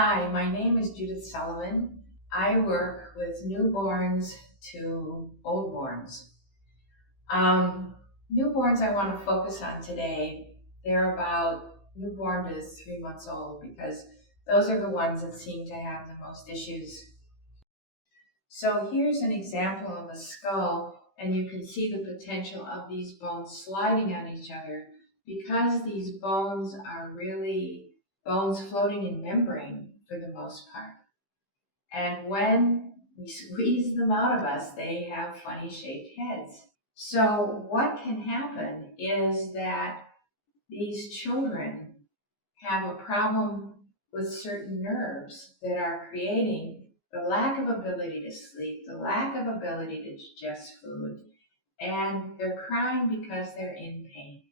Hi, my name is Judith Sullivan. I work with newborns to oldborns. Newborns I want to focus on today. They're about newborn to 3 months old because those are the ones that seem to have the most issues. So here's an example of a skull, and you can see the potential of these bones sliding on each other because these bones are really bones floating in membrane for the most part. And when we squeeze them out of us, they have funny shaped heads. So what can happen is that these children have a problem with certain nerves that are creating the lack of ability to sleep, the lack of ability to digest food, and they're crying because they're in pain.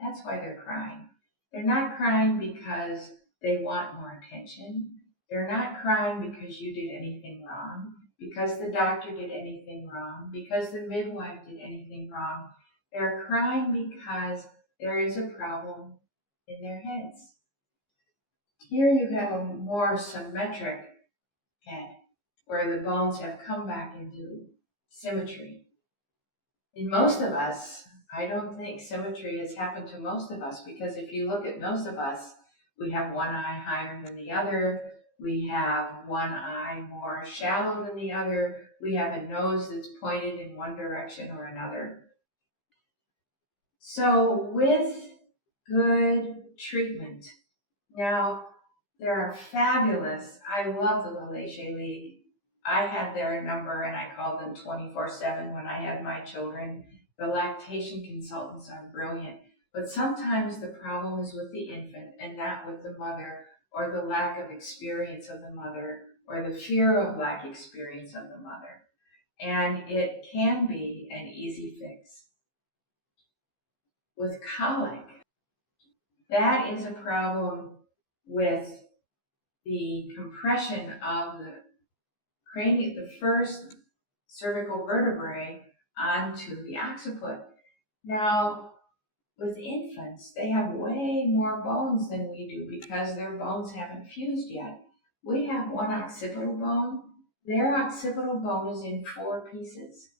That's why they're crying. They're not crying because they want more attention. They're not crying because you did anything wrong, because the doctor did anything wrong, because the midwife did anything wrong. They're crying because there is a problem in their heads. Here you have a more symmetric head, where the bones have come back into symmetry. In most of us, I don't think symmetry has happened to most of us, because if you look at most of us, we have one eye higher than the other, we have one eye more shallow than the other, we have a nose that's pointed in one direction or another. So with good treatment, now there are fabulous, I love the Malaysia League. I had their number and I called them 24/7 when I had my children. The lactation consultants are brilliant, but sometimes the problem is with the infant and not with the mother, or the lack of experience of the mother, or the fear of lack experience of the mother. And it can be an easy fix. With colic, that is a problem with the compression of the cranium, the first cervical vertebrae, onto the occiput. Now, with infants, they have way more bones than we do because their bones haven't fused yet. We have one occipital bone. Their occipital bone is in 4 pieces.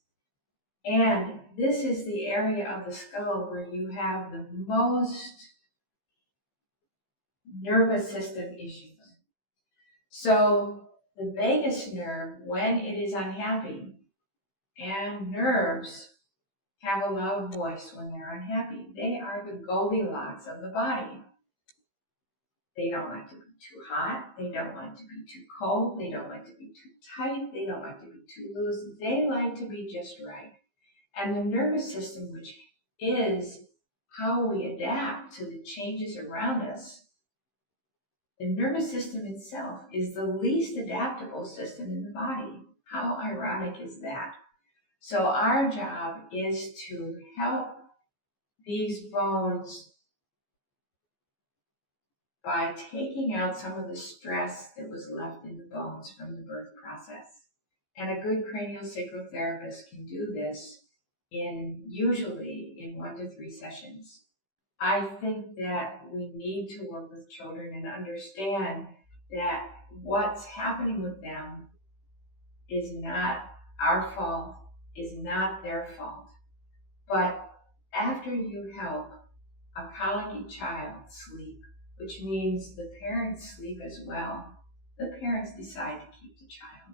And this is the area of the skull where you have the most nervous system issues. So the vagus nerve, when it is unhappy, and nerves have a loud voice when they're unhappy. They are the Goldilocks of the body. They don't like to be too hot. They don't like to be too cold. They don't like to be too tight. They don't like to be too loose. They like to be just right. And the nervous system, which is how we adapt to the changes around us, the nervous system itself is the least adaptable system in the body. How ironic is that? So our job is to help these bones by taking out some of the stress that was left in the bones from the birth process. And a good craniosacral therapist can do this usually in 1 to 3 sessions. I think that we need to work with children and understand that what's happening with them is not our fault, is not their fault. But after you help a colicky child sleep, which means the parents sleep as well, the parents decide to keep the child.